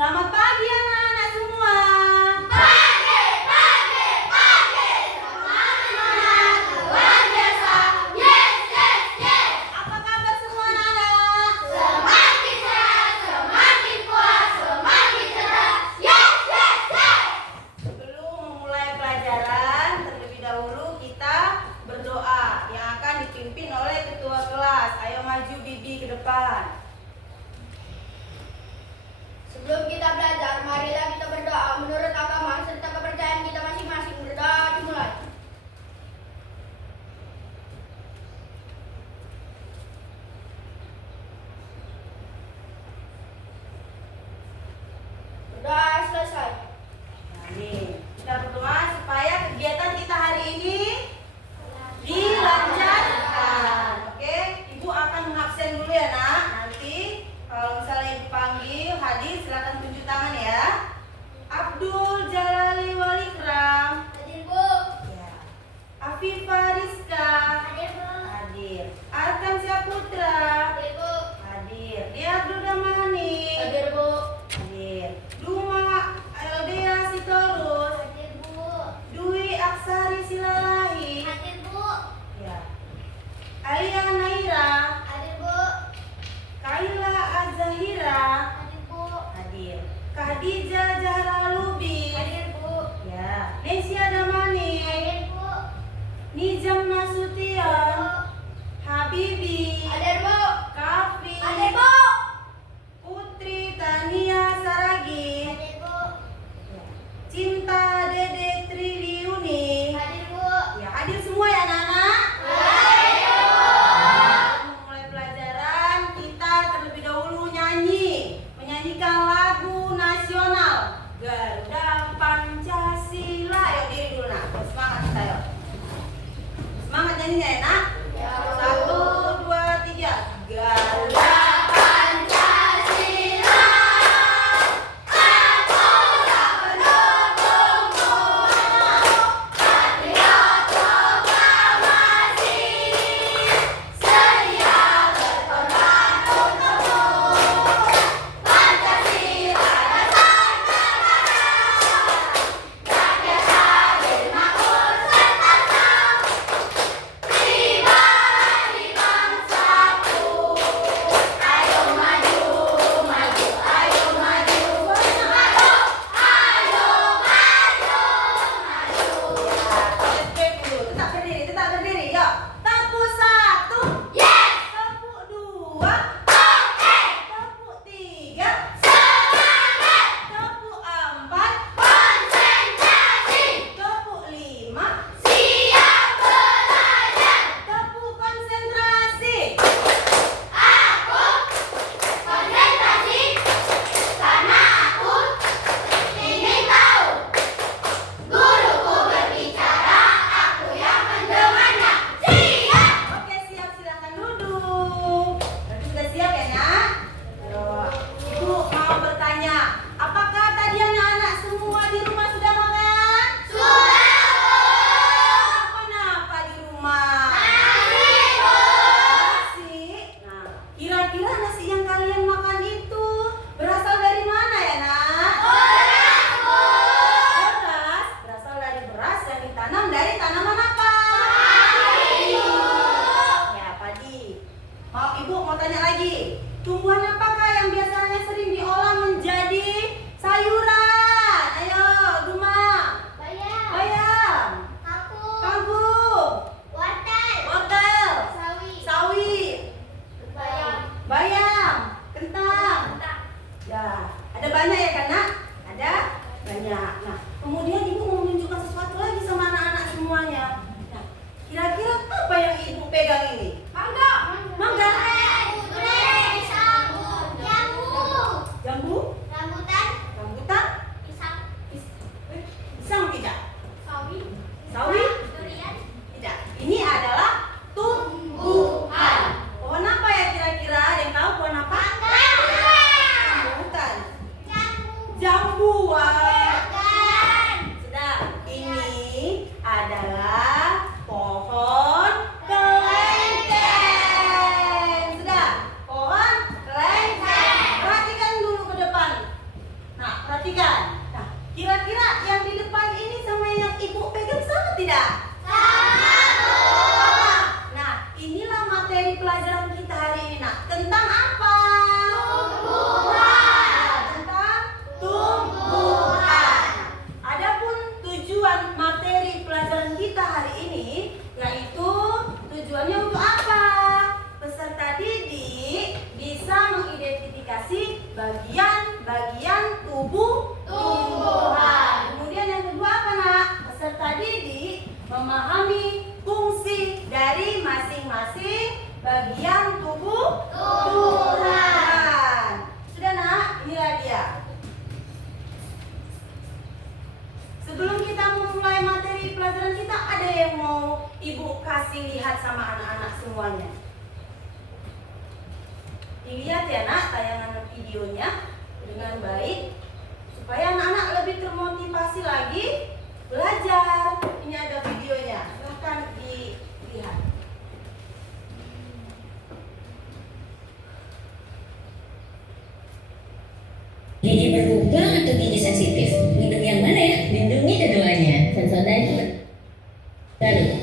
Selamat pagi anak-anak semua. Pagi, pagi, pagi. Semangat luar biasa. Yes, yes, yes. Apa kabar semua anak-anak? Semakin sehat, semakin kuat, semakin cerdas. Yes, yes, yes. Sebelum memulai pelajaran, terlebih dahulu kita berdoa yang akan dipimpin oleh ketua kelas. Ayo maju Bibi ke depan. Sebelum kita belajar, marilah kita berdoa menurut agama serta kepercayaan kita masing-masing. Berdoa dimulai. Berdoa selesai. Amin. Kita berdoa supaya kegiatan kita hari ini dilancarkan. Oke, Ibu akan mengabsen dulu ya nak. Nanti kalau misalnya Ibu panggil hadir, silakan tunjuk tangan ya. Abdul Jalali Walikram. Hadir, Bu. Ya. Afifah Rizka. Hadir, Bu. Hadir. Arkan Syaputra. Hadir, Bu. Hadir. Dia Abdul Damani. Hadir, Bu. Hadir. Duma Eldea Sitorus. Hadir, Bu. Dwi Aksari Silalahi. Hadir, Bu. Ya. Alia Naira. Hadir, Bu. Kaila Azahira. Hadir, Bu. Hadir. Khadijah Zahra Lubi. Hadir, Bu. Ya. Nesia Damani. Hadir, Bu. Nizam Nasution. Habibi. Hadir, Bu. Kafi. Hadir, Bu. Putri Tania Saragi. Hadir, Bu. Ya. Cinta Dede Triliuni. Hadir, Bu. Ya, hadir semua ya anak-anak. Hadir, Bu. Sebelum mulai pelajaran, kita terlebih dahulu menyanyikan lagu nasional Garuda Pancasila. Yuk diri dulu nak, semangat kita yuk. Semangat nyanyinya ya nak. Ya. 1, 2, 3. Garuda. Pancasila, aku tak pendukungmu. Patriot proklamasi, sedia berkorban untukmu. Pancasila dasar negara, rakyat adil makmur serta sam. Tiba di bangsaku, ayo maju, maju, ayo maju, maju, ayo maju, maju. Step dulu, tetap berdiri, yuk. Tepuk 1, Yes, tepuk 2, oke, tepuk 3, semangat, tepuk 4, konsentrasi, tepuk 5, siap belajar. tepuk konsentrasi. Aku konsentrasi karena aku ingin tahu. Guruku berbicara, aku yang mendengarnya. Siap. Oke, siap, silakan duduk. Berarti sudah siap ya nak? Yuk. Ibu mau bertanya, apakah tadi anak-anak semua di rumah sudah makan? Sudah, Apa napa di rumah? Nasi, Bu. Nasi. Nah, kira-kira nasi yang kalian makan itu berasal dari mana ya nak? Beras, Bu. Beras. Berasal dari beras yang ditanam dari tanaman apa? Padi, Bu. Ya, padi. Ibu mau tanya lagi. Tumbuhan apakah yang biasanya sering diolah menjadi sayuran? Ayo, Duma. Bayam, Bayam, kangkung, kangkung, wortel, wortel, sawi, sawi, bayam, bayam, kentang. kentang. Ya, ada banyak ya kan nak? Ada banyak. Nah, kemudian ibu mau menunjukkan sesuatu lagi sama anak-anak semuanya. Nah, kira-kira apa yang ibu pegang ini? Mangga, Mangga. Durian, jambu, Jambu, rambutan, rambutan, pisang, pisang tidak? sawi, Sawi? durian, Tidak. Ini adalah tumbuhan. Pohon apa ya kira-kira? Ada yang tahu pohon apa? Bukan. Jambu. Wah. Sedang. Ini adalah pohon kelengkeng. dikasih bagian-bagian tumbuhan. Kemudian yang kedua apa nak? Peserta didik memahami fungsi dari masing-masing bagian tubuh Tuhan. Sudah nak? Inilah dia. Sebelum kita memulai materi pelajaran kita, ada yang mau ibu kasih lihat sama anak-anak semuanya. Dilihat ya nak tayangan videonya dengan baik supaya anak-anak lebih termotivasi lagi belajar. Ini ada videonya, silahkan dilihat. Gigi berlubang atau gigi sensitif? Lindung yang mana ya? Lindungi keduanya. Sensodyne baru.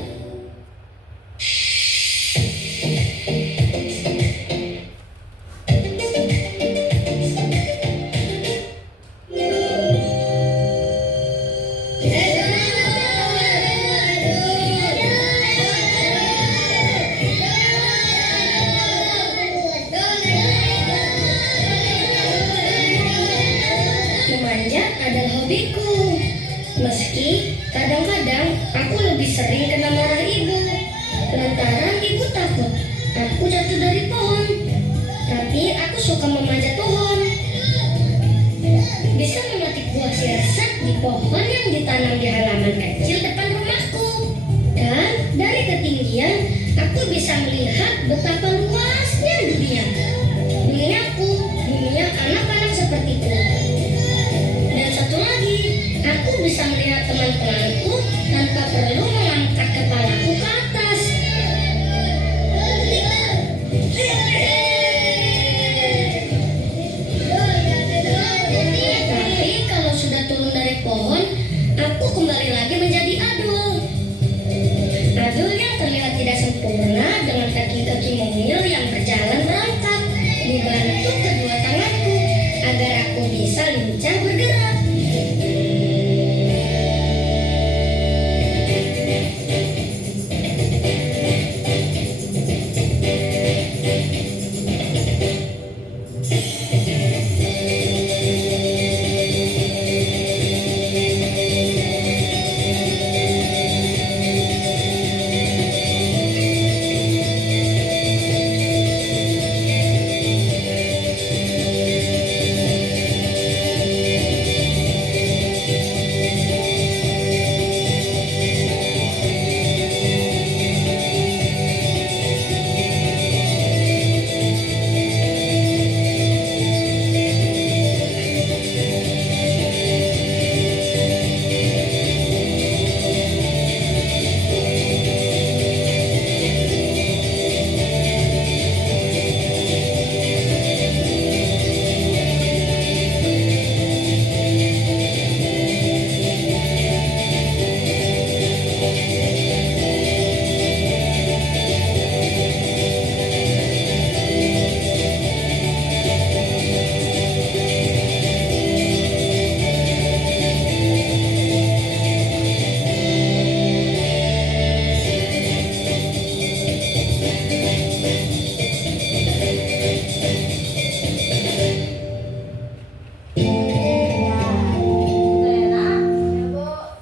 Memanjat adalah hobiku. Meski kadang-kadang aku lebih sering kena marah ibu. Lantaran ibu takut aku jatuh dari pohon. Tapi aku suka memanjat pohon. Bisa memetik buah sirsak di pohon yang ditanam di halaman kecil depan rumahku. Dan dari ketinggian aku bisa melihat betapa luasnya dunia. Duniaku, dunia anak-anak sepertiku. Dan satu lagi, aku bisa melihat teman-temanku tanpa perlu mengangkat kepalaku ke atas. Tapi kalau sudah turun dari pohon, aku kembali lagi menjadi adul. Adul yang terlihat tidak sempurna dengan kaki-kaki mungil yang berjalan merangkak, dibantu kedua tanganku agar aku bisa lincah bergerak.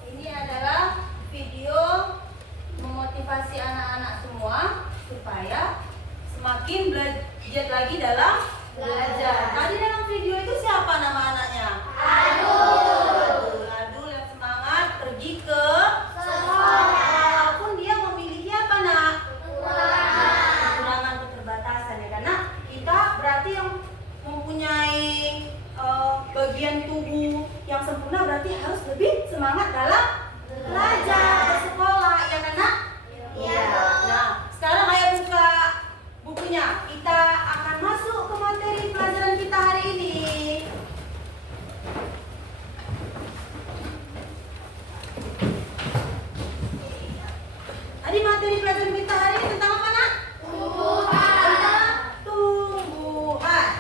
Ini adalah video memotivasi anak-anak semua supaya semakin giat lagi dalam belajar. Tadi dalam video itu siapa nama anaknya? Adul yang semangat pergi ke sekolah. Walaupun dia memiliki apa nak? Kekurangan, keterbatasan ya. Karena kita berarti yang mempunyai bagian tubuh yang sempurna berarti harus lebih semangat dalam belajar bersekolah ya kan nak? Iya. Nah sekarang ayo buka bukunya. Kita akan masuk ke materi pelajaran kita hari ini. Tadi materi pelajaran kita hari ini tentang apa nak? Tentang tumbuhan.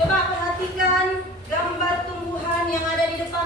Coba perhatikan gambar tumbuhan yang ada di depan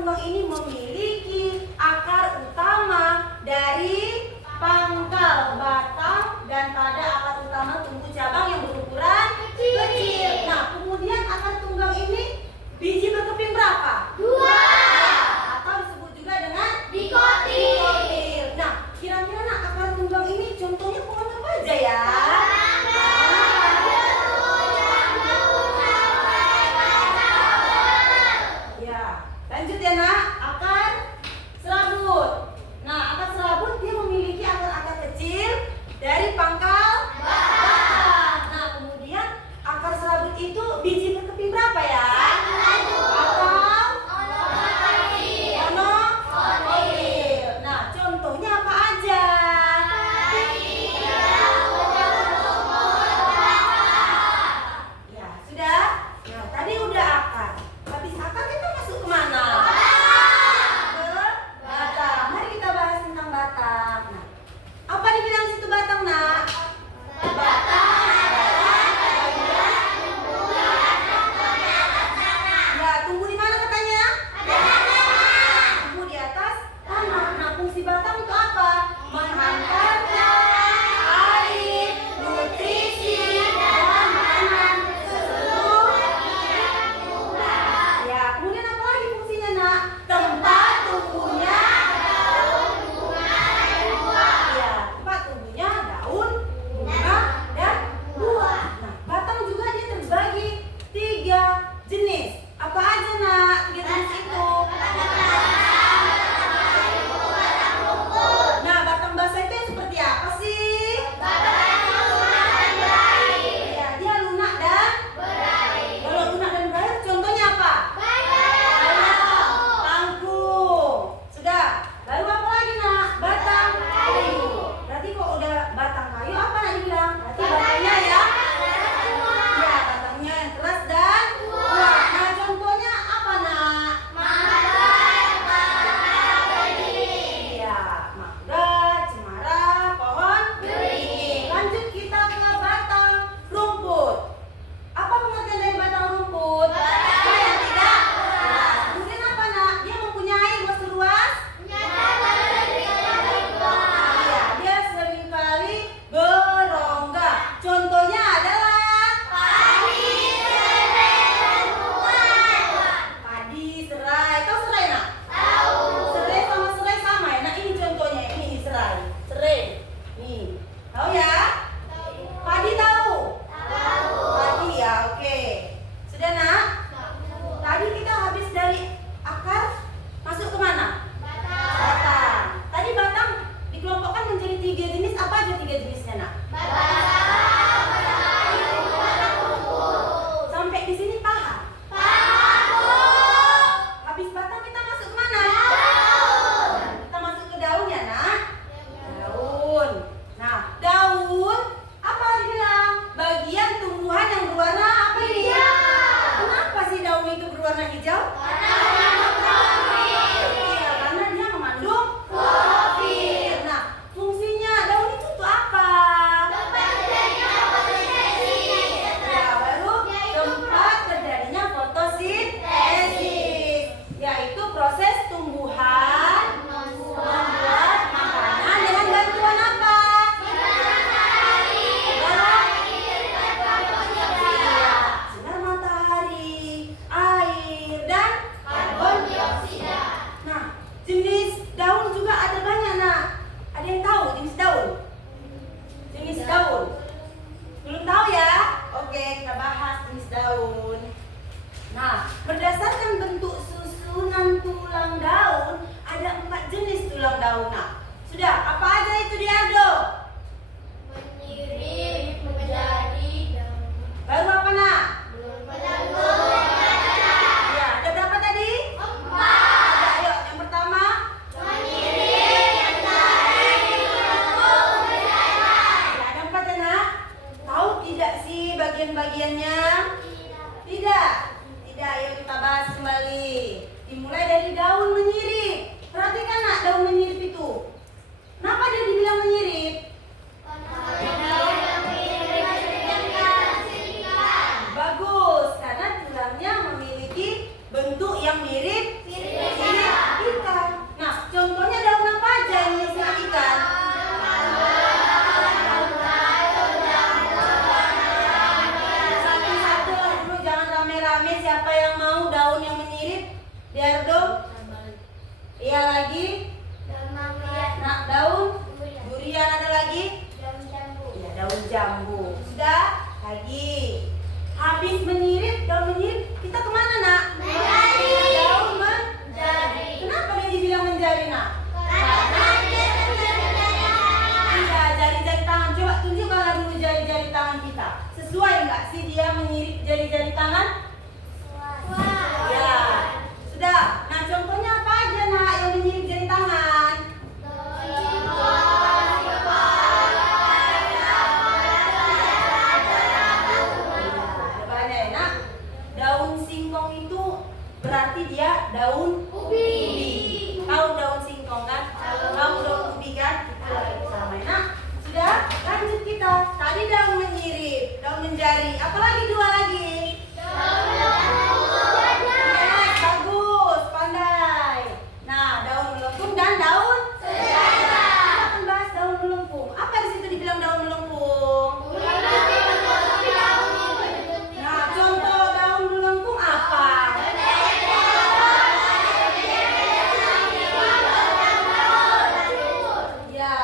tunggang ini memiliki akar utama dari pangkal, batang, dan pada akar utama tumbuh cabang yang berukuran kecil. Nah, kemudian akar tunggang ini biji berkeping berapa? 2. Atau disebut juga dengan Dikotil. Nah, kira-kira nak akar tunggang ini contohnya pohon apa aja ya? Ya, lanjut ya nak, akar serabut. Nah, akar serabut dia memiliki akar-akar kecil dari pangkal batang. Nah, kemudian akar serabut itu biji berkeping berapa ya? Monokotil. Nah, contohnya apa aja? Ya, sudah? Nah, tadi udah akar. Habis akar kita masuk kemana? Ke batang. Mari kita bahas tentang batang. Nah, apa dibilang situ batang, nak? Ya, tumbuh di mana katanya? Tumbuh di atas tanah. Nah, fungsi batang itu apa? Menghantarkan air, nutrisi, dan makanan ke seluruh. Ya, kemudian apa lagi fungsinya, nak? Tempat tumbuhnya daun, bunga, dan buah. Ya, tempat tumbuhnya daun, bunga, dan buah. Nah, batang juga dia terbagi 3 jenis. Apa aja, nak? 3 jenis itu. Nah, batang basah itu yang seperti apa sih? Ya, dia lunak dan kalau lunak dan berair contohnya apa? Kangkung. Sudah. Lalu apa lagi, nak? Batang kayu. Berarti kok udah batang kayu apa nak dibilang? Berarti batangnya ya? Ya, batangnya yang keras dan kuat. Nah, contohnya apa, nak? Ya, mangga, cemara, pohon beringin. Lanjut kita ke batang rumput. Apa pengertian dari batang rumput? Dia yang tidak keras. Kemudian apa, nak? Dia mempunyai luas luas. Iya, dia seringkali berongga. Contohnya adalah padi, serai. Tahu serai, nak? Serai sama serai sama ya. Nah, ini contohnya. Ini serai. Serai. Nih. Tahu ya? Padi tahu? Padi ya, oke. Sudah, nak? Tadi kita habis dari akar masuk ke mana? Batang. Tadi batang dikelompokkan menjadi 3 jenis. Apa aja 3 jenisnya, nak? Sampai di sini paham? Habis batang kita masuk ke mana? Kita masuk ke daun ya, nak? Daun. Nah, daun apa dibilang? Bagian tumbuhan yang berwarna apa ini? Kenapa sih daun itu berwarna hijau? Iya, karena dia mengandung klorofil. Nah, fungsinya daun itu untuk apa? Ya, baru tempat terjadinya fotosintesis, yaitu proses tumbuhan membuat makanan dengan bantuan apa? Sinar matahari, air, dan karbon dioksida. Nah, jenis daun juga ada banyak, nak. Ada yang tahu jenis daun? Jenis daun. Belum tahu ya? Oke, kita bahas jenis daun. Nah, berdasarkan bentuk susunan tulang daun, ada 4 jenis tulang daun. Nah, sudah, apa aja itu Diardo? Baru apa, nak? Ya, ada berapa tadi? 4. Ayo, yang pertama. Ya, ada 4 ya, nak? Tahu tidak sih bagian-bagiannya? Tidak. Tidak, ayo kita bahas Oke, siapa yang mau daun yang menyirip? Diardo? Iya lagi? Nah, daun? Durian ada lagi? Ya, daun jambu. Sudah? Lagi. Habis menyirip, daun menyirip, kita kemana nak? Daun menjadi. Kenapa dia dibilang menjadi nak? Iya, jari-jari tangan. Coba tunjukkanlah dulu jari-jari tangan kita. Sesuai nggak sih dia menyirip jari-jari tangan? Ya. Sudah. Nah, contohnya apa aja nak yang menyirip jari tangan? Ada banyak ya nak. Daun singkong itu berarti dia daun ubi. Tahu daun singkong kan? Tahu daun ubi kan? Itu lagi sama ya nak. Sudah, lanjut kita. Tadi daun menyirip, daun menjari. Apalagi dua lagi? Yes, bagus, pandai. Nah, daun melengkung dan daun sejajar. Kita akan bahas daun melengkung. Apa di situ dibilang daun melengkung? Nah, contoh daun melengkung apa? Ya,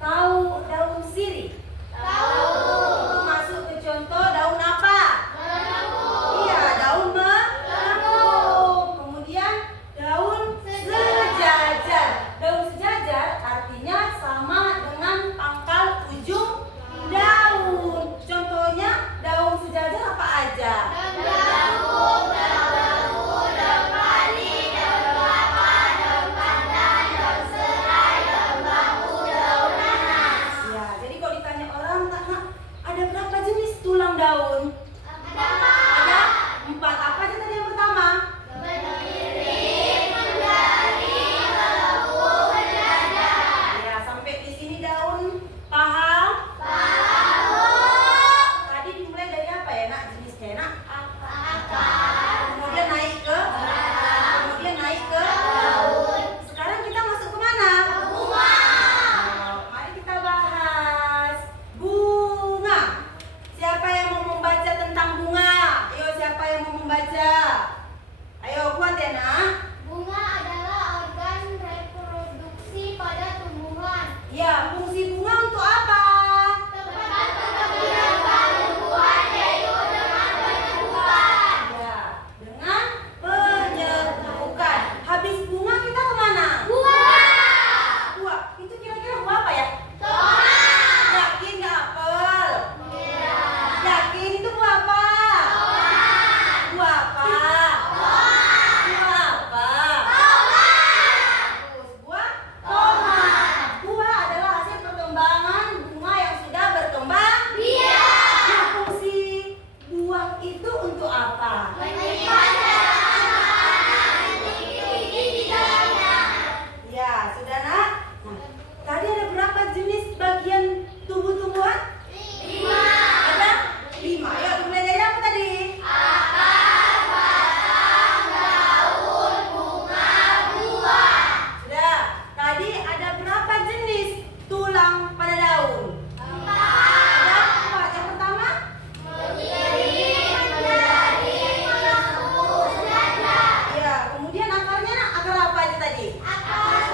tahu daun sirih? Itu masuk ke contoh daun apa? Iya, daun melengkung. Kemudian daun sejajar. Daun sejajar artinya sama dengan pangkal ujung daun. Contohnya daun sejajar apa aja? Ya, jadi kalau ditanya orang, "Nak, ada berapa jenis tulang daun?" Ada 4. Apa aja tadi yang pertama? Ya, sampai di sini daun paham? Tadi dimulai dari apa ya nak jenisnya ya, nak? Kemudian naik ke daun. Sekarang kita masuk ke mana? Mari kita bahas bunga. Siapa yang mau membaca tentang bunga? Ayo, siapa yang mau membaca? Ayo, kuat ya nak? Bunga adalah organ reproduksi pada tumbuhan. Ya, fungsi bunga untuk apa? Tempat pengembangan tumbuhan yaitu dengan penyembuhan. Ya, dengan penyembuhan. Habis bunga kita kemana? Buah. Itu kira-kira buah apa ya? Yakin nggak apel? Yakin itu buah apa? Buah apa? Buah apa? Bagus, buah tomat. Buah adalah hasil perkembangan bunga yang sudah berkembang. Nah, fungsi buah itu untuk apa? Ya, sudah nak? Nah, tadi ada berapa jenis bagian tubuh tumbuhan? Ada 5. Yuk, mulai dari apa tadi? Sudah. Tadi ada berapa jenis tulang pada daun? Ada 4. Yang pertama? Ya, kemudian akarnya nak? Akar apa aja tadi? Akar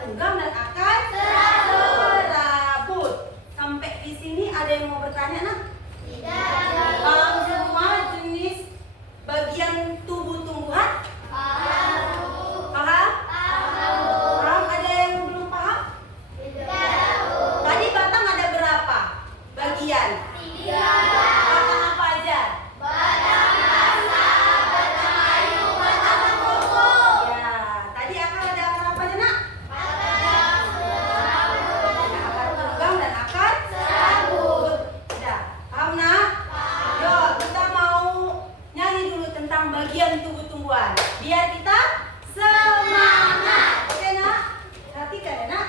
tunggang dan akar serabut. Sampai di sini ada yang mau bertanya nak? Paham semua jenis bagian tubuh tumbuhan? Paham? Paham? Ada yang belum paham? Tadi batang ada berapa bagian? Batang apa aja? Ya, tadi akar ada akar apa aja nak? Akar tunggang dan akar serabut. Sudah, paham nak? Yuk, kita mau nyanyi dulu tentang bagian tubuh tumbuhan. Biar kita semangat. Oke nak? Perhatikan ya nak.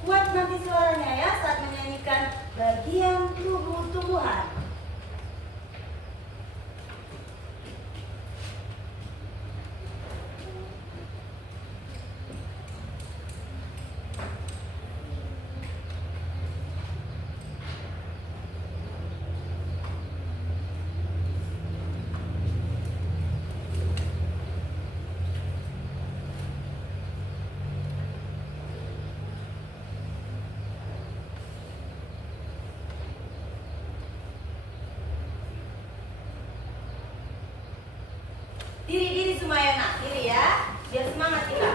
Kuat nanti suaranya ya saat menyanyikan bagian tubuh tumbuhan. Diri semua ya nak, diri ya. Biar semangat kita.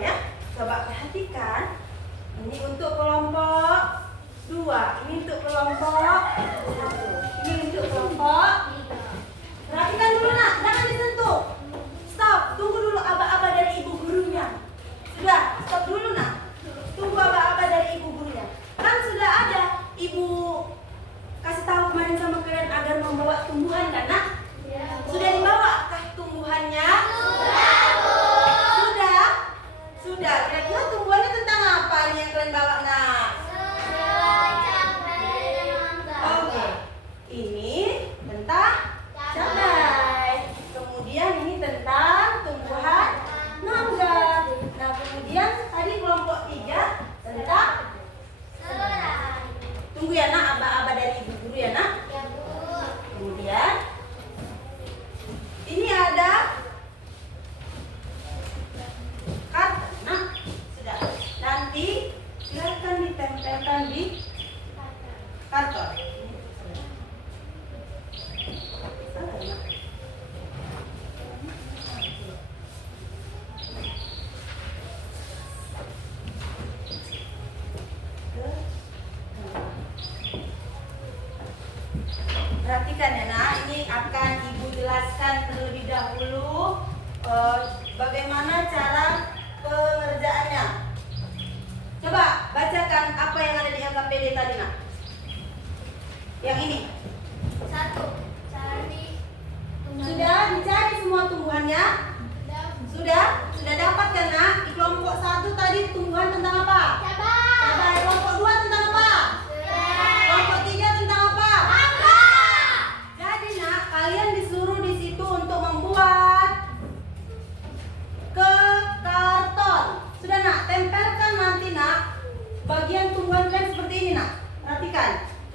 ya. Coba perhatikan. Ini untuk kelompok 2, ini untuk kelompok 1, ini untuk kelompok 3. Perhatikan dulu nak, jangan disentuh. Stop, tunggu dulu aba-aba dari ibu gurunya. Sudah, stop dulu nak. Tunggu aba-aba dari ibu gurunya. Kan sudah ada ibu kasih tahu kemarin sama kalian agar membawa tumbuhan kan nak? Sudah dibawakah tumbuhannya? Sudah? Sudah. Kira-kira tumbuhannya tentang apa nih yang kalian bawa nak? Oke. Ini tentang cabai. Kemudian ini tentang tumbuhan mangga. Nah, kemudian tadi kelompok 3 tentang tunggu ya nak, aba-aba dari ibu guru ya nak. Kemudian ini ada kata nak. Sudah. Nanti silakan ditempelkan di kantor. Perhatikan ya nak, ini akan ibu jelaskan terlebih dahulu bagaimana cara pengerjaannya. Coba bacakan apa yang ada di LKPD tadi nak. Yang ini. 1. Cari Sudah dicari semua tumbuhannya? Sudah? Sudah dapat kan nak? Di kelompok 1 tadi tumbuhan tentang apa? Cabai. Kelompok 2 tentang apa? Kelompok 3 tentang apa? Jadi nak, kalian disuruh di situ untuk membuat ke karton. Sudah nak, tempelkan nanti nak bagian tumbuhan kalian seperti ini nak. Perhatikan,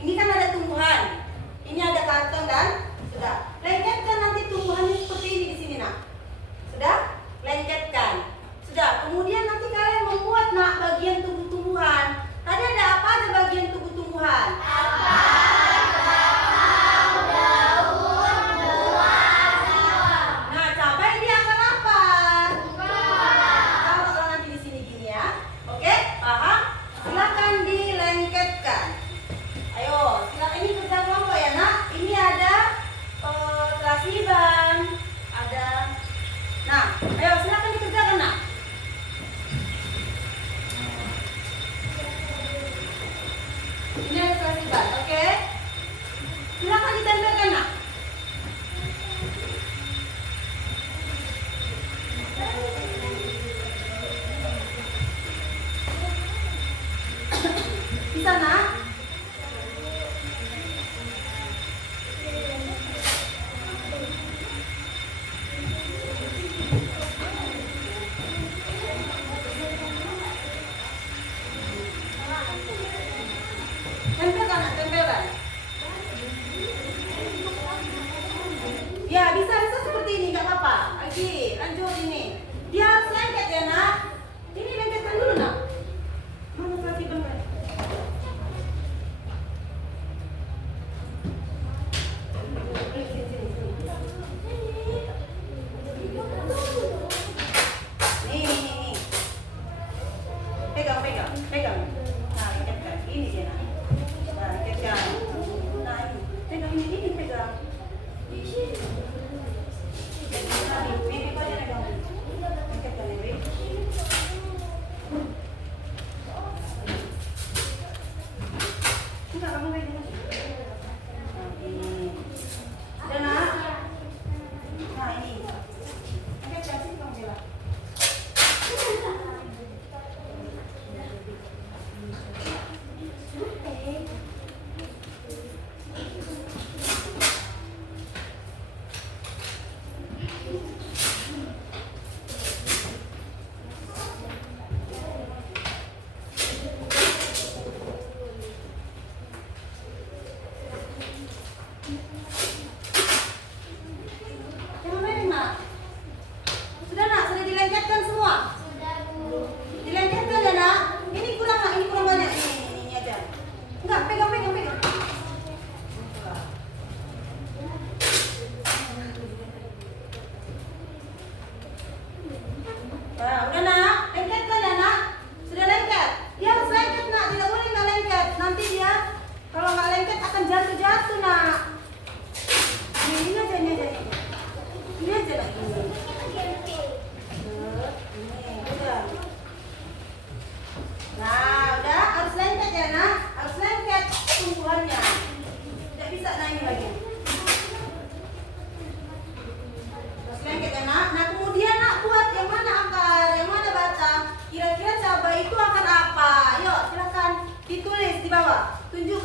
ini kan ada tumbuhan, ini ada karton dan sudah. Lengketkan nanti tumbuhannya seperti ini di sini nak. Sudah? Lengketkan. Sudah. Kemudian nanti kalian membuat nak bagian tumbuh-tumbuhan. Tadi ada apa aja bagian tumbuh-tumbuhan? Nah, cabai dia akan apa? Taruhlah nanti di sini gini ya. Oke, paham? Silakan dilengketkan. Ayo, silakan ini kerja kelompok ya nak. Ini ada kelasiban, ada. Nah, ayo silakan dikerjakan nak. Ini ada kelasiban, oke? Silakan ditempelkan nak. Bisa nak? Tempelkan nak, tempelkan. Ya, bisa seperti ini, nggak apa-apa. Lagi, lanjut ini. Dia harus lengket ya nak. Ini lengketkan dulu nak. Mana kelasiban kan?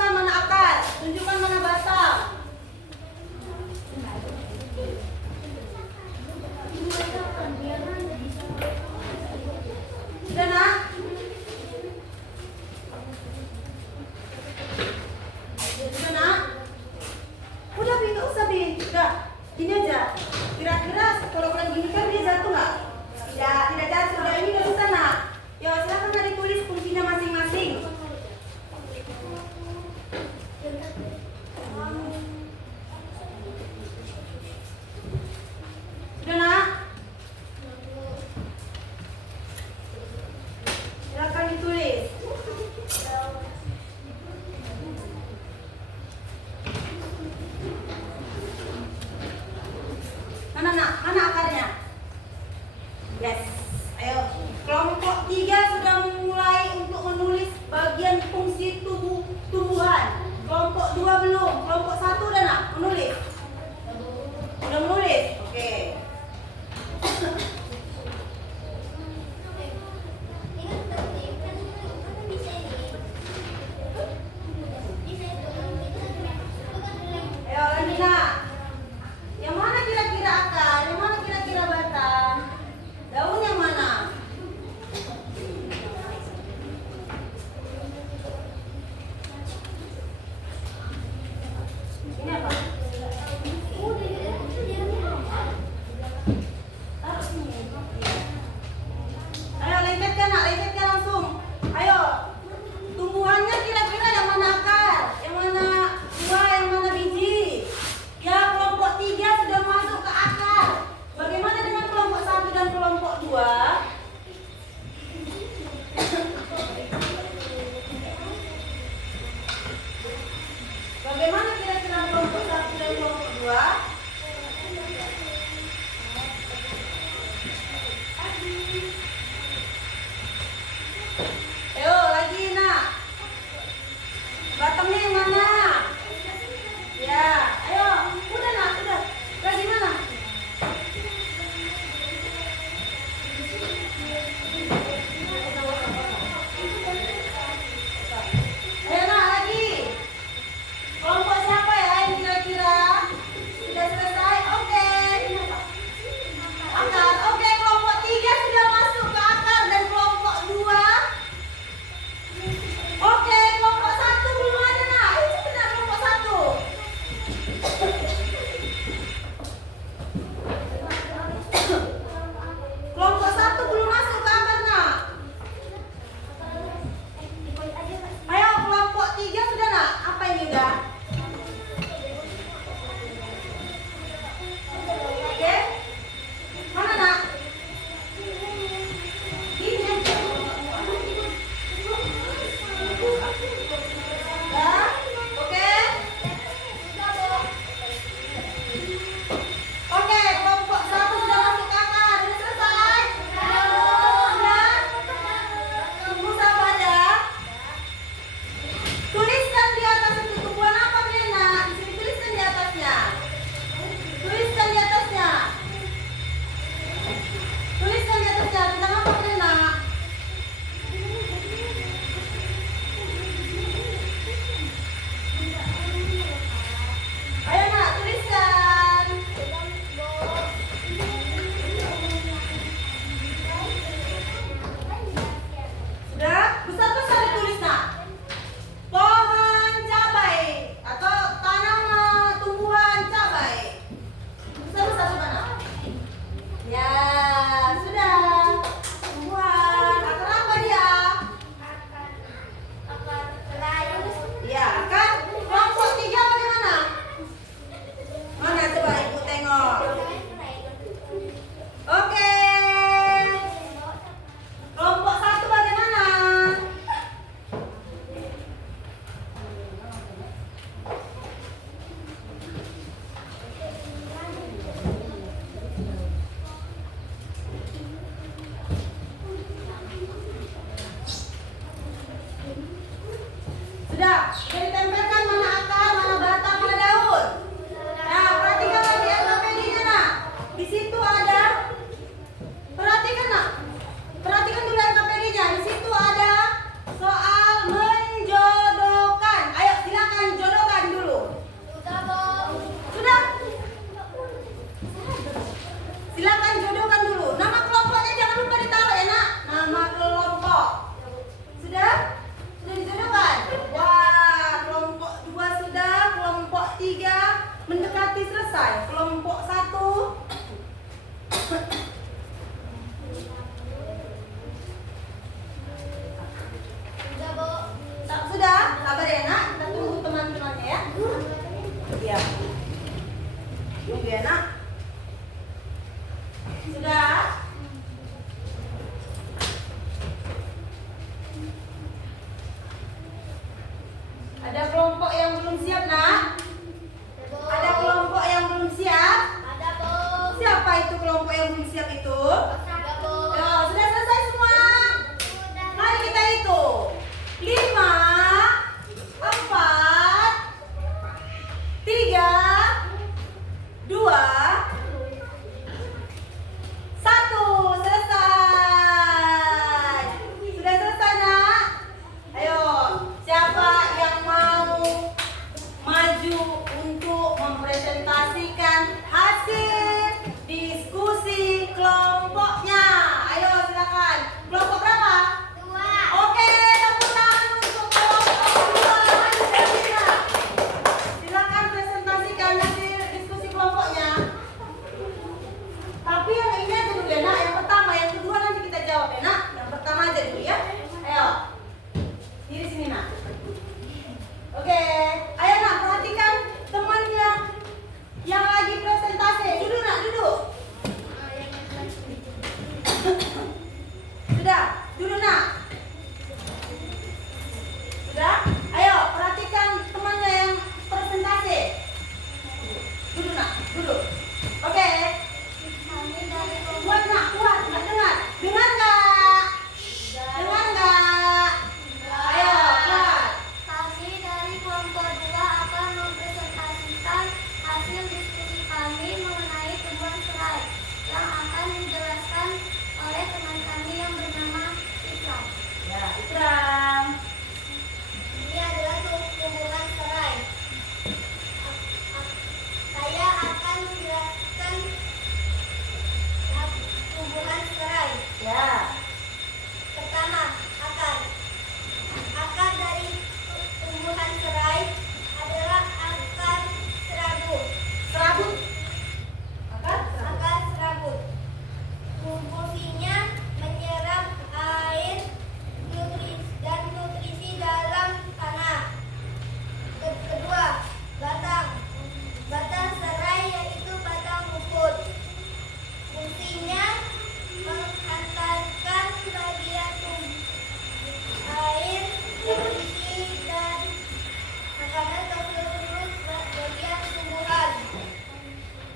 tunjukkan mana akar, tunjukkan mana batang. Sudah nak? Sudah nak? Udah Bi, nggak usah Bi. Udah, gini aja. Kira-kira kalau bulan gini kan dia jatuh nggak? Tidak jatuh. Udah ini nggak usah nak. Ya silakan nak ditulis fungsinya masing-masing. Sudah nak? Silakan ditulis. Mana nak? Mana akarnya? Yes. Ayo. Kelompok 3 sudah mulai untuk menulis bagian fungsi tumbuhan. Kelompok 2 belum. Kelompok 1 udah nak menulis. Udah menulis. Oke. Ayo lanjut nak. Yang mana kira-kira akar? Yang mana kira-kira batang? Daun yang mana? Ini apa? Duduk nak. Sudah? Ayo perhatikan temannya yang presentasi. Duduk nak, duduk. Oke. Kami dari Kuat nak, kuat. Nggak dengar. Dengar nggak? Dengar nggak? Ayo, kuat. Kami dari kelompok 2 akan mempresentasikan hasil diskusi kami mengenai tumbuhan serai yang akan dijelaskan oleh teman kami yang bernama Ikram. Ya, Ikram. Ini adalah tumbuhan serai. Saya akan menjelaskan tumbuhan serai. Ya. Pertama, akar. Akar dari tumbuhan serai adalah akar serabut. Serabut. Akar? Akar serabut. Fungsinya menyerap air dan nutrisi dalam tanah. Kedua, batang. Batang serai yaitu batang rumput. Fungsinya menghantarkan bagian air, nutrisi dan makanan ke seluruh bagian tumbuhan.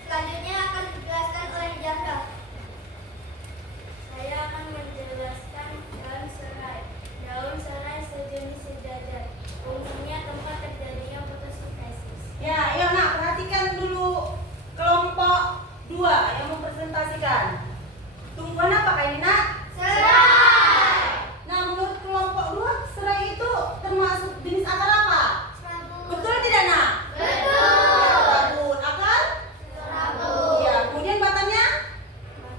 Selanjutnya akan dijelaskan oleh Jaka. Saya akan menjelaskan daun serai. Daun serai sejenis sejajar. Fungsinya tempat terjadinya fotosintesis. Ya, ayo nak perhatikan dulu kelompok 2 yang mempresentasikan. Tumbuhan apa kak ini nak? Serai. Nah, menurut kelompok 2 serai itu termasuk jenis akar apa? Betul tidak nak? Betul. Ya, serabut. Akar? Serabut. Ya, kemudian batangnya?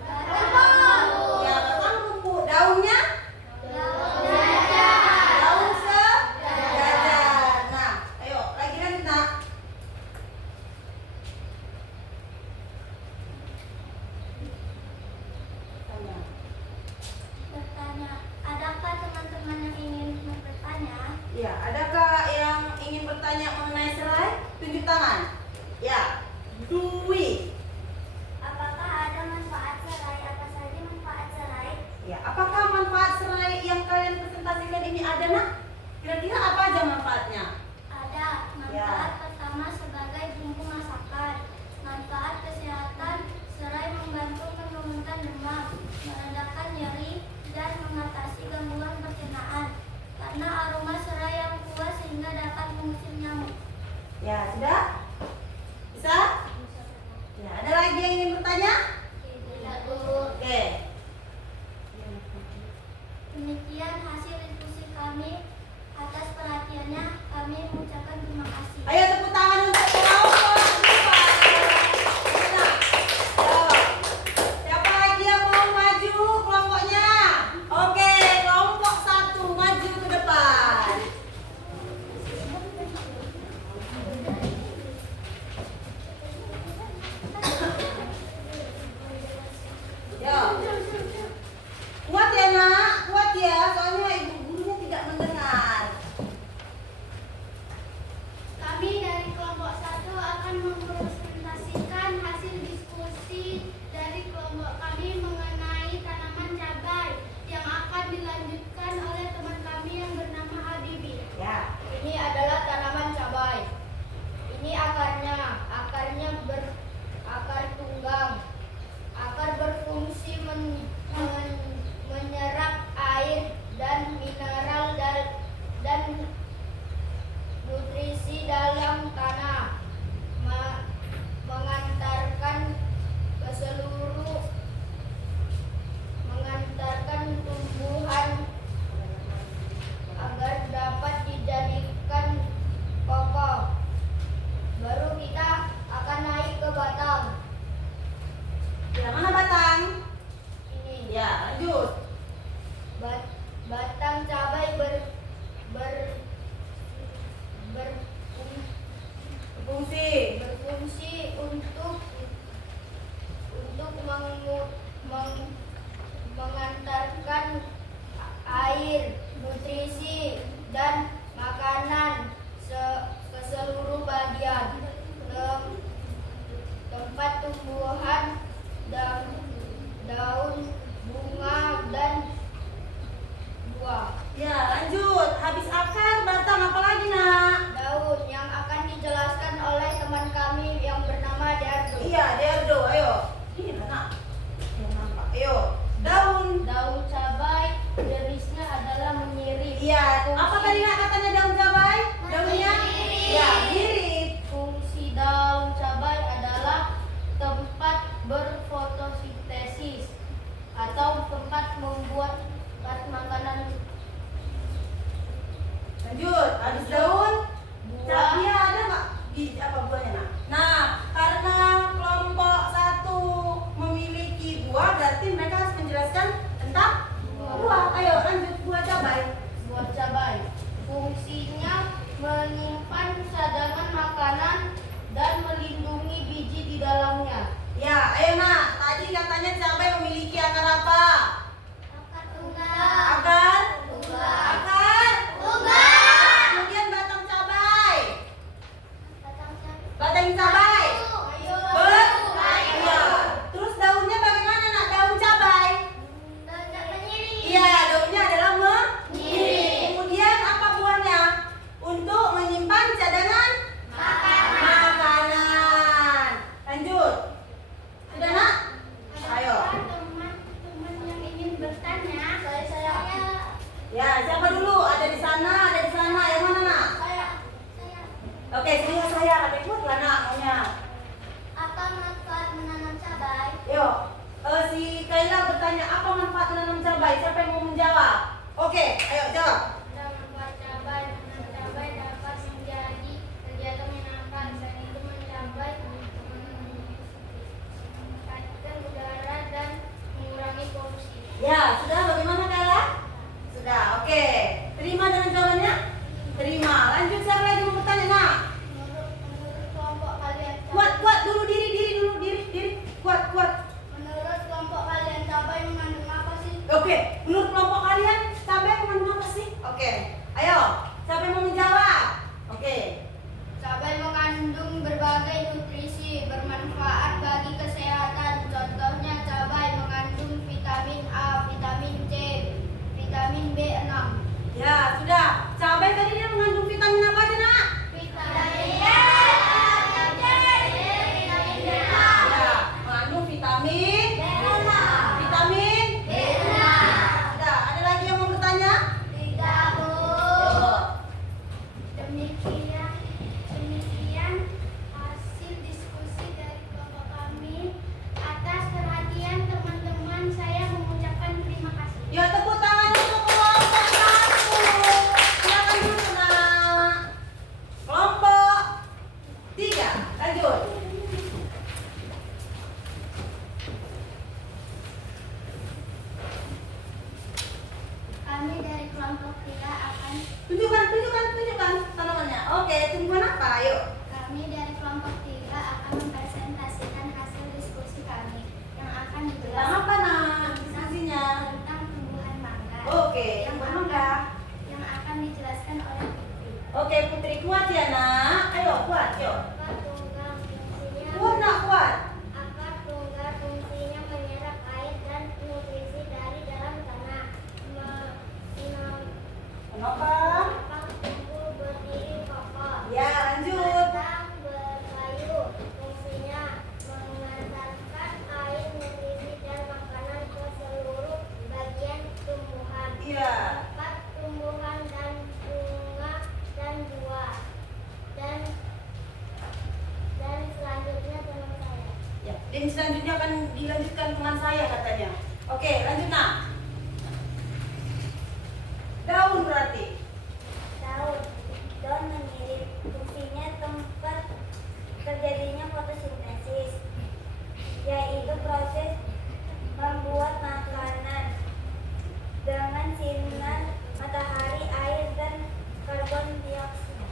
Batang. Ya, batang rumput. Daunnya? Daun sejajar. Nah, ayo lagi lanjut nak. Tanya. Bertanya, adakah teman-teman yang ingin bertanya? Ya, adakah yang ingin bertanya mengenai serai? Tunjuk tangan. Ya, Dwi. Apakah ada manfaat serai? Apa saja manfaat serai? Ya, apakah manfaat serai yang kalian presentasikan ini ada nak? Kira-kira apa aja manfaatnya? Ada. Manfaat pertama sebagai bumbu masakan. Manfaat kesehatan, serai membantu menurunkan demam, meredakan nyeri, dan mengatasi gangguan pencernaan. Karena aroma serai yang kuat sehingga dapat mengusir nyamuk. Ya, sudah? Bisa? Ya, ada lagi yang ingin bertanya? Tidak, Bu. Oke. Demikian hasil diskusi kami. Atas perhatiannya, kami mengucapkan terima kasih. Ayo tepuk tangan untuk kelompok 2. Nah, ayo. Siapa lagi yang mau maju kelompoknya? Oke, kelompok 1 maju ke depan. Yo. Kuat ya nak, kuat ya, soalnya ibu gurunya tidak mendengar. Kami dari kelompok Apa tadi Nak katanya daun cabai? Daunnya? Ya, mirip. Fungsi daun cabai adalah tempat berfotosintesis atau tempat membuat makanan. Lanjut, habis daun Buah. cabai ada nggak biji apa buahnya Nak? Nah, karena kelompok 1 memiliki buah, berarti mereka harus menjelaskan tentang buah. Ayo lanjut, buah cabai. Buah cabai fungsinya menyimpan cadangan makanan dan melindungi biji di dalamnya. Ya, ayo Nak, tadi katanya cabai memiliki akar apa? Akar? Akar? Kemudian batang cabai. Batang cabai. Berbuah. Terus daunnya bagaimana Nak? Daun cabai. Iya, daunnya adalah menyirik. Kemudian apa buahnya? Untuk menyimpan cadangan makanan. Lanjut. Sudah Nak? Ayo. Teman-teman yang ingin bertanya, saya. Ya, siapa dulu? Ada di sana, ada di sana. Yang mana Nak? Saya. Oke, saya. Katanya buatlah Nak maunya. Apa manfaat menanam cabai? Yuk, si Kaila bertanya apa manfaat menanam cabai? Siapa yang mau menjawab? Oke, ayo jawab. Manfaat cabai, menanam cabai dapat menjadi kegiatan menyenangkan. Selain itu mencabai meningkatkan udara dan mengurangi polusi. Ya, sudah bagaimana Kaila? Sudah, oke. Terima dengan jawabannya? Terima. Lanjut, siapa lagi mau bertanya Nak? Menurut kelompok kalian Kuat dulu diri dulu, diri. Kuat. Menurut kelompok kalian cabai mengandung apa sih? Oke, menurut kelompok kalian cabai mengandung apa sih? Oke, ayo, siapa yang mau menjawab? Oke. Cabai mengandung berbagai nutrisi bermanfaat bagi kesehatan. Contohnya cabai mengandung vitamin A, vitamin C, vitamin B6. Ya, sudah. Cabai tadi dia mengandung vitamin apa aja Nak? Vitamin Ya, mengandung vitamin Sudah, ada lagi yang mau bertanya? tidak Bu. Yuk. Demikian hasil diskusi dari kelompok kami. Atas perhatian teman-teman, saya mengucapkan terima kasih. Ya, tepuk tangan untuk kelompok 1. Silakan dulu Nak. Kelompok 3, lanjut. Kami dari kelompok 3 akan Tunjukkan tanamannya. Oke, tumbuhan apa? Ayo. Kami dari kelompok 3 akan mempresentasikan hasil diskusi kami yang akan Tentang dijelaskan apa Nak diskusinya? tentang tumbuhan mangga. Oke, yang mangga. Yang akan dijelaskan oleh Putri. Oke, Putri kuat ya Nak. Ayo, kuat, yuk. Akar tunggal fungsinya Kuat Nak, kuat. Akar tunggal fungsinya menyerap air dan nutrisi dari dalam tanah. Kenapa? Menopang tumbuh berdiri kokoh. Ya, lanjut. Batang berkayu fungsinya mengantarkan air, nutrisi dan makanan ke seluruh bagian tumbuhan. Iya. Tempat tumbuhan dan bunga dan buah. Dan selanjutnya teman saya. Ya, dan selanjutnya akan dilanjutkan teman saya katanya. Oke, lanjut Nak. Daun berarti. Daun menyirik fungsinya tempat terjadinya fotosintesis, yaitu proses membuat makanan dengan sinar matahari, air, dan karbon dioksida.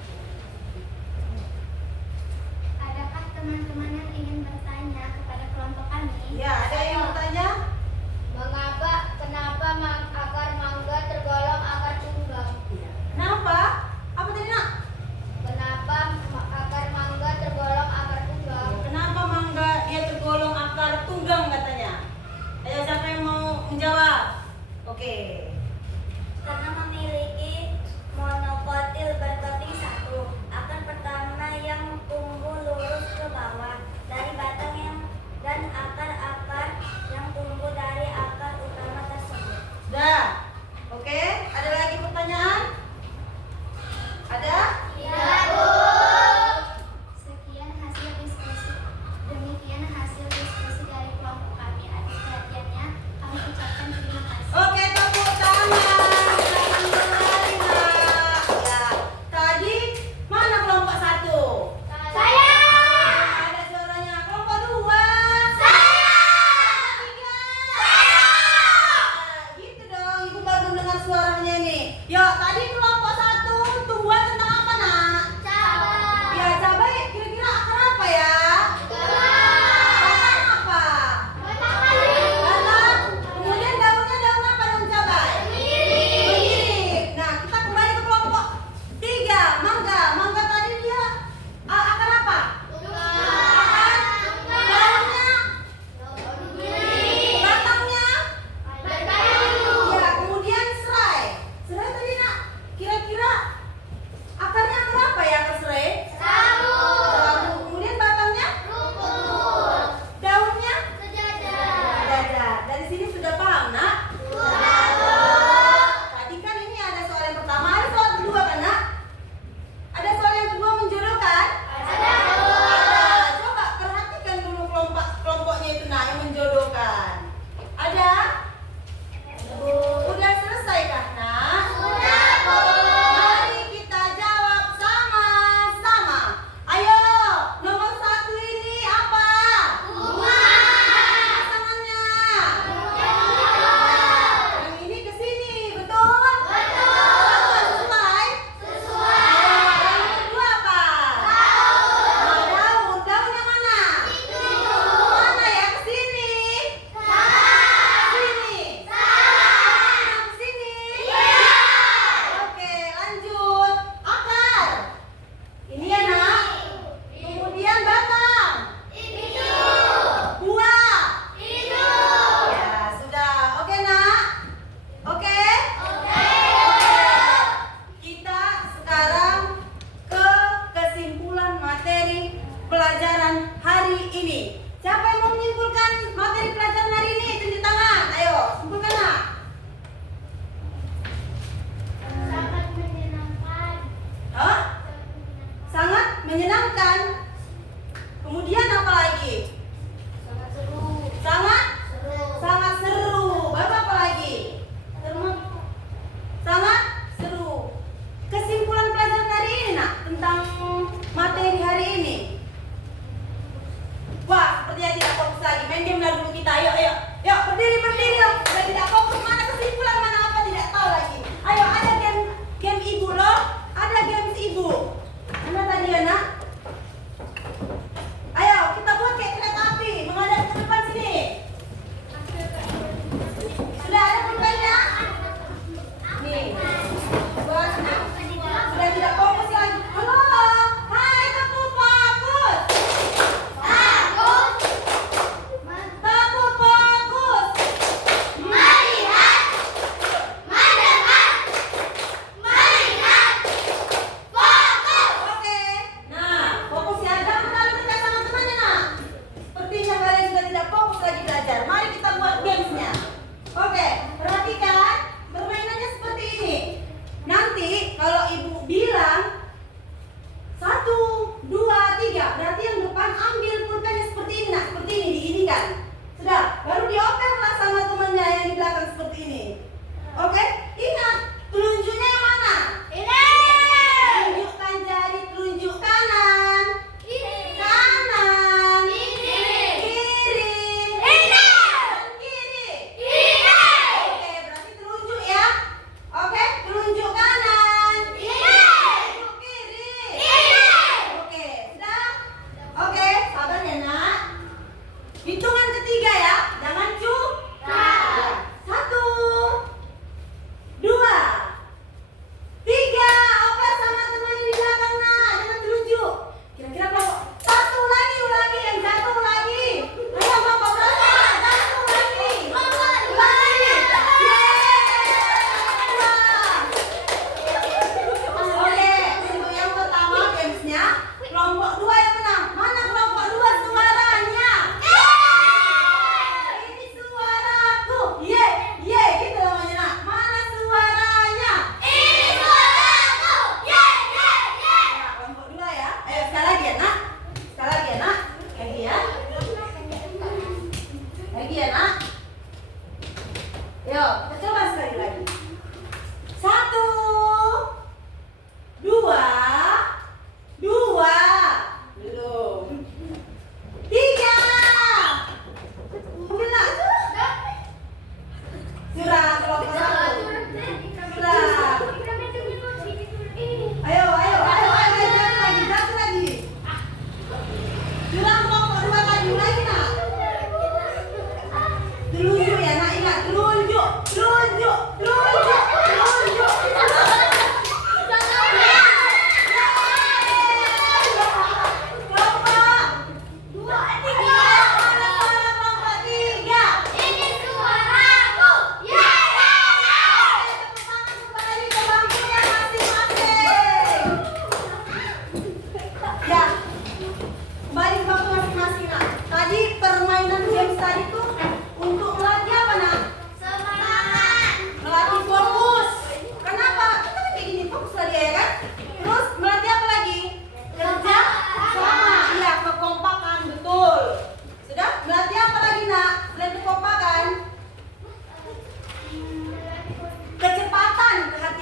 Adakah teman-teman yang ingin bertanya kepada kelompok kami? Ya, ada yang bertanya? Mengapa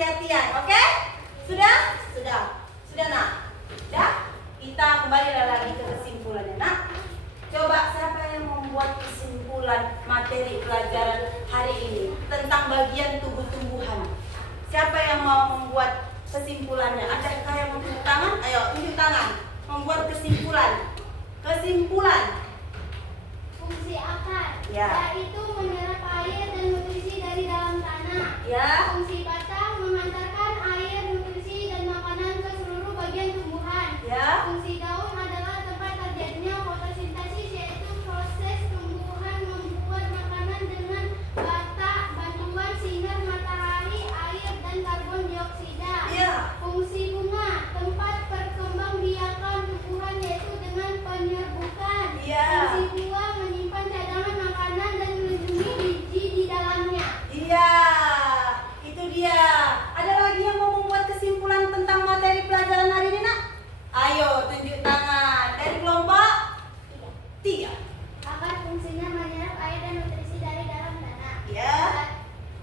hati-hatian, oke? Sudah? Sudah nak? Sudah? Kita kembali lagi ke kesimpulannya nak. Coba siapa yang membuat kesimpulan materi pelajaran hari ini tentang bagian tubuh tumbuhan? Siapa yang mau membuat kesimpulannya? Adakah yang mau tunjuk tangan? Ayo tunjuk tangan. Membuat kesimpulan. Fungsi akar, Ya. yaitu menyerap air dan nutrisi dari dalam tanah. Ya. Fungsi batang mengantarkan air, nutrisi, dan makanan ke seluruh bagian tumbuhan. Ya. Fungsi daun adalah tempat terjadinya fotosintesis, yaitu proses tumbuhan membuat makanan dengan bantuan sinar matahari, air, dan karbon dioksida. Ya. Fungsi bunga, tempat perkembangbiakan tumbuhan, yaitu dengan penyerbukan. Ya. Fungsi buah menyimpan cadangan makanan dan melindungi biji di dalamnya. Iya, itu dia. Ada lagi yang mau membuat kesimpulan tentang materi pelajaran hari ini nak? Ayo tunjuk tangan. Dari kelompok 3. Akar fungsinya menyerap air dan nutrisi dari dalam tanah. Ya.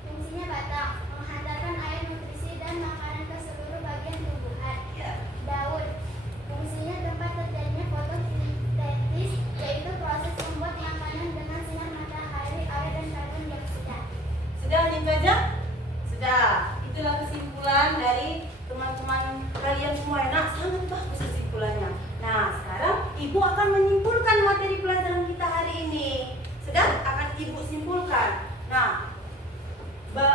Fungsinya batang, menghantarkan air, nutrisi, dan makanan ke seluruh bagian tumbuhan. Ya. Daun, fungsinya tempat terjadinya fotosintesis, yaitu proses membuat makanan dengan sinar matahari, air, dan karbon dioksida. Sudah itu aja? Sudah. Itulah kesimpulan dari teman-teman kalian semua. Nak, sangat bagus kesimpulannya. Nah, sekarang Ibu akan menyimpulkan materi pelajaran kita hari ini. Sudah? Akan Ibu simpulkan. Nah,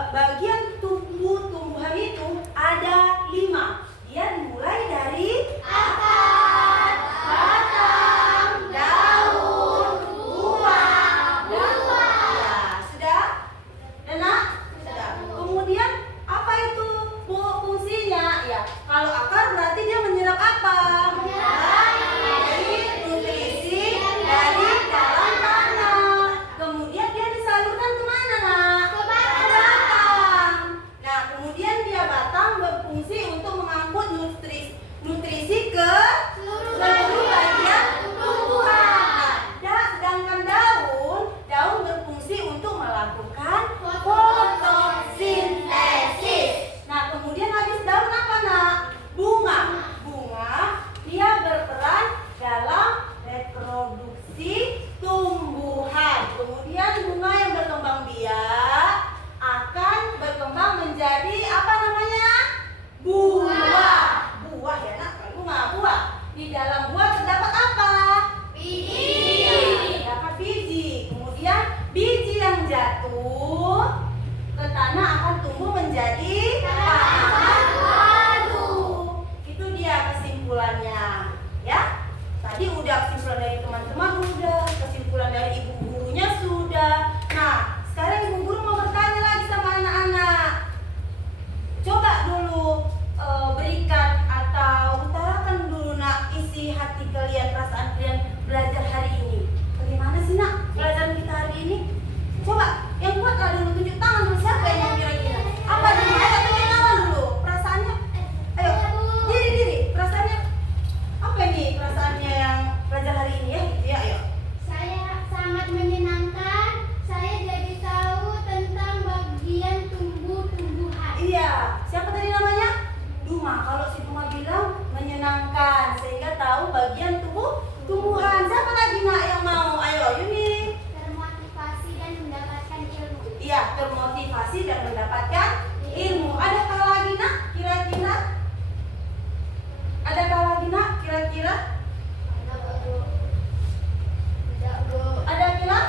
bagian tumbuhan itu ada 5. Dia dimulai dari Akar, batang, daun, buah. Ya, sudah? Dan nak? Sudah. Kemudian apa itu fungsinya? Ya, kalau akar berarti dia menyerap apa? Dari nutrisi dari dalam tanah. Kemudian dia disalurkan kemana nak? Ke batang. Ke batang. Nah, kemudian dia batang berfungsi untuk mengangkut nutrisi ke seluruh bagian tumbuhan. Nah, sedangkan daun berfungsi untuk melakukan fotosintesis. Nah, kemudian habis daun apa nak? Bunga dia berperan dalam reproduksi tumbuhan. Kemudian bunga yang berkembang biak akan berkembang menjadi apa namanya? Buah ya nak, buah. Di dalam buah terdapat apa? Biji. Ya, terdapat biji. Kemudian biji yang jatuh ke tanah akan tumbuh menjadi tanaman baru. Itu dia kesimpulannya. Ya. Tadi udah kesimpulan dari teman-teman, udah kesimpulan dari ibu gurunya sudah. Nah, sekarang ibu guru mau bertanya lagi sama anak-anak. Coba dulu berikan atau utarakan dulu nak isi hati kalian, perasaan kalian belajar hari ini. Bagaimana sih nak pelajaran kita hari ini? Coba yang kuat lah dulu, tunjuk tangan dulu, siapa yang mau kira-kira? Apa dulu? Ayo tunjuk tangan dulu. Perasaannya? Ayo, diri. Perasaannya apa ini? Perasaannya yang belajar hari ini ya? Gitu ya, ayo. Saya sangat menyenangkan. Saya jadi tahu tentang bagian tumbuh-tumbuhan. Iya, siapa tadi namanya? Duma. Kalau si Duma bilang menyenangkan sehingga tahu bagian tumbuhan. Siapa lagi nak yang mau? Ayo, Yuni. Termotivasi dan mendapatkan ilmu. Iya, termotivasi dan mendapatkan ilmu. Adakah lagi nak? Kira-kira? Adakah lagi nak? Kira-kira? Ada kira?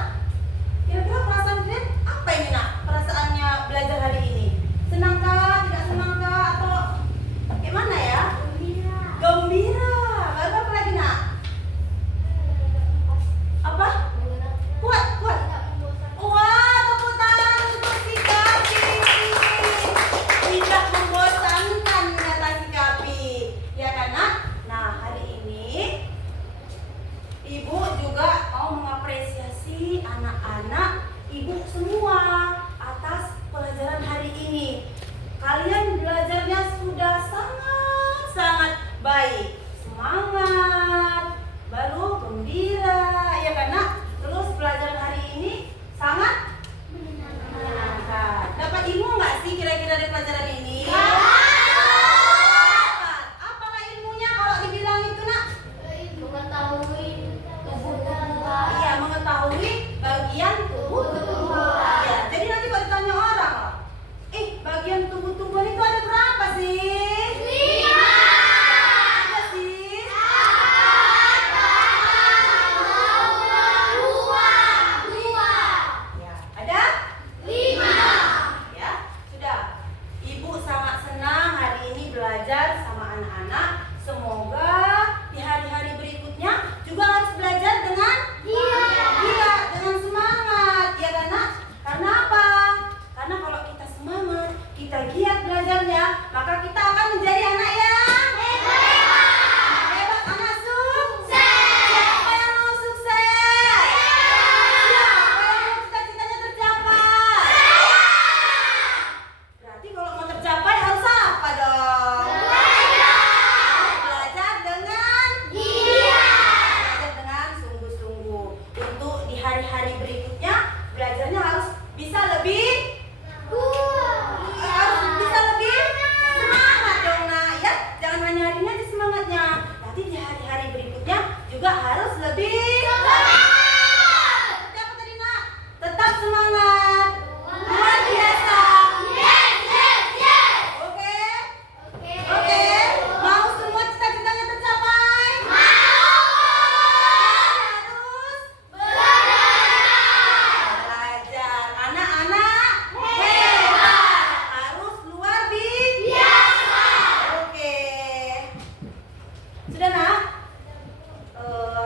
Kira-kira perasaan kalian apa ini nak? Perasaannya belajar hari ini? Senangkah? Tidak senangkah? Atau gimana ya? Gembira. Baru apa lagi nak? Apa? Kuat. Wah, tepuk tangan untuk si Kaki. maka kita akan menjadi anak yang hebat, anak sukses. Siapa yang mau sukses? Siapa yang mau cita-citanya tercapai? Berarti kalau mau tercapai harus apa dong? Belajar dengan giat. Belajar dengan sungguh-sungguh. Untuk di hari-hari berikutnya belajarnya harus bisa lebih semangat dong nak ya. Jangan hanya hari ini aja semangatnya, nanti di hari-hari berikutnya juga harus lebih semangat. Seperti apa tadi nak? Tetap semangat, luar biasa. Oke, mau semua cita-citanya tercapai? Harus belajar. Anak-anak hebat, harus luar biasa. Oke, sudah nak?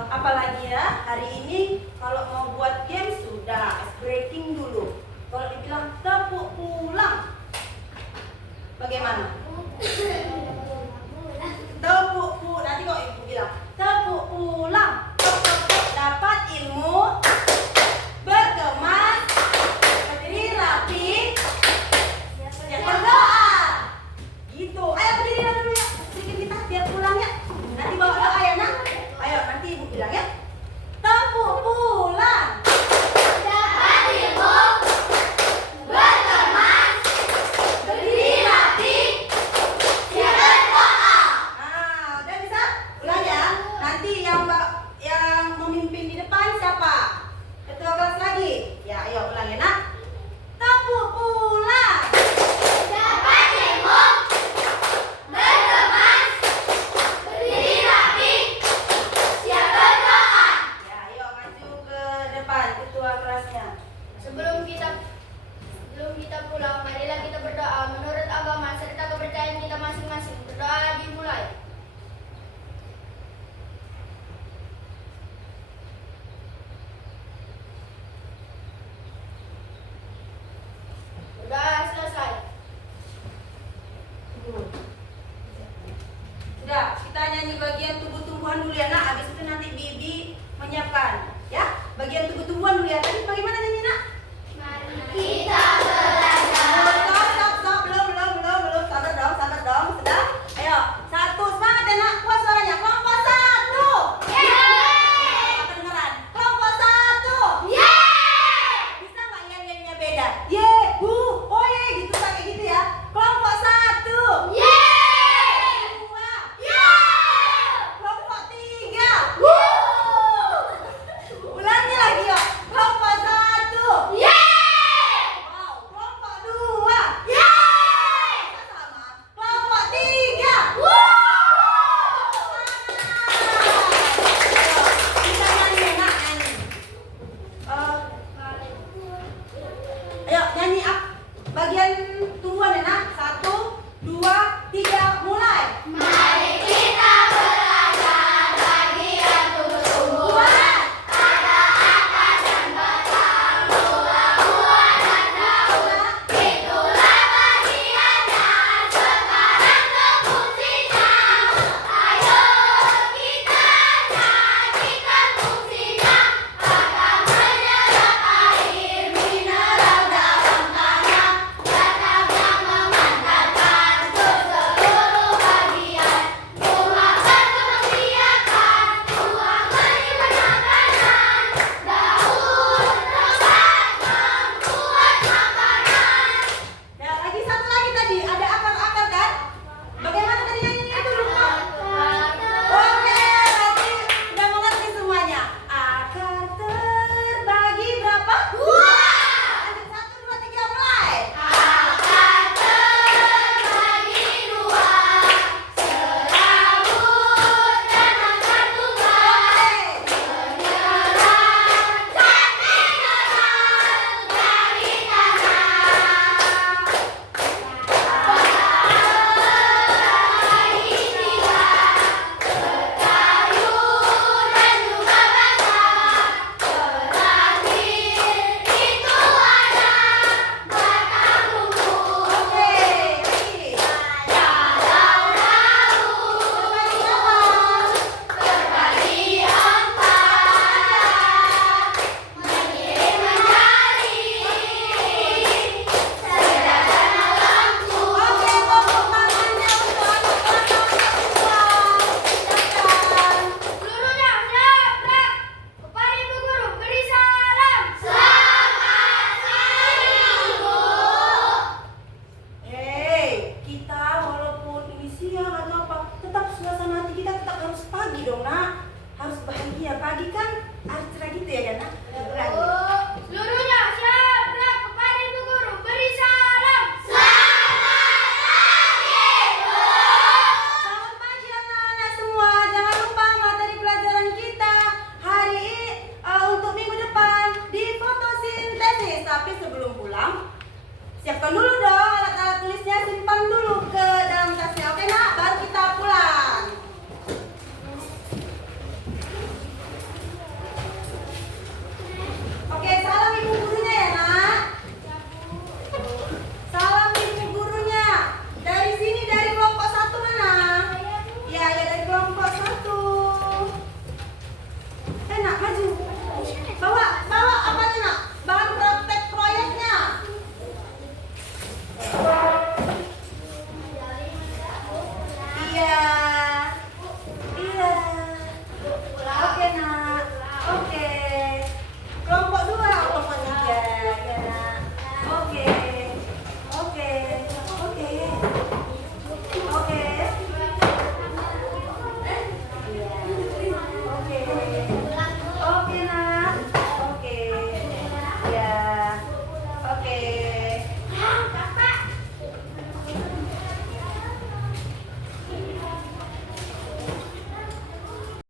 Apalagi ya hari ini kalau mau buat game sudah ice breaking dulu. Kalau dibilang tepuk pulang, bagaimana? Tepuk pulang. Nanti kok ibu bilang tepuk pulang. Dapat ilmu, berkemas, berdiri rapi, siap berdoa. Gitu. Ayo berdiri dulu ya. Sedikit kita biar pulang ya. Nanti bawa doa ya nak. Ayo nanti ibu bilang ya. Tepuk pulang. Dapat ilmu, berkemas, Berdiri rapi, pagi kan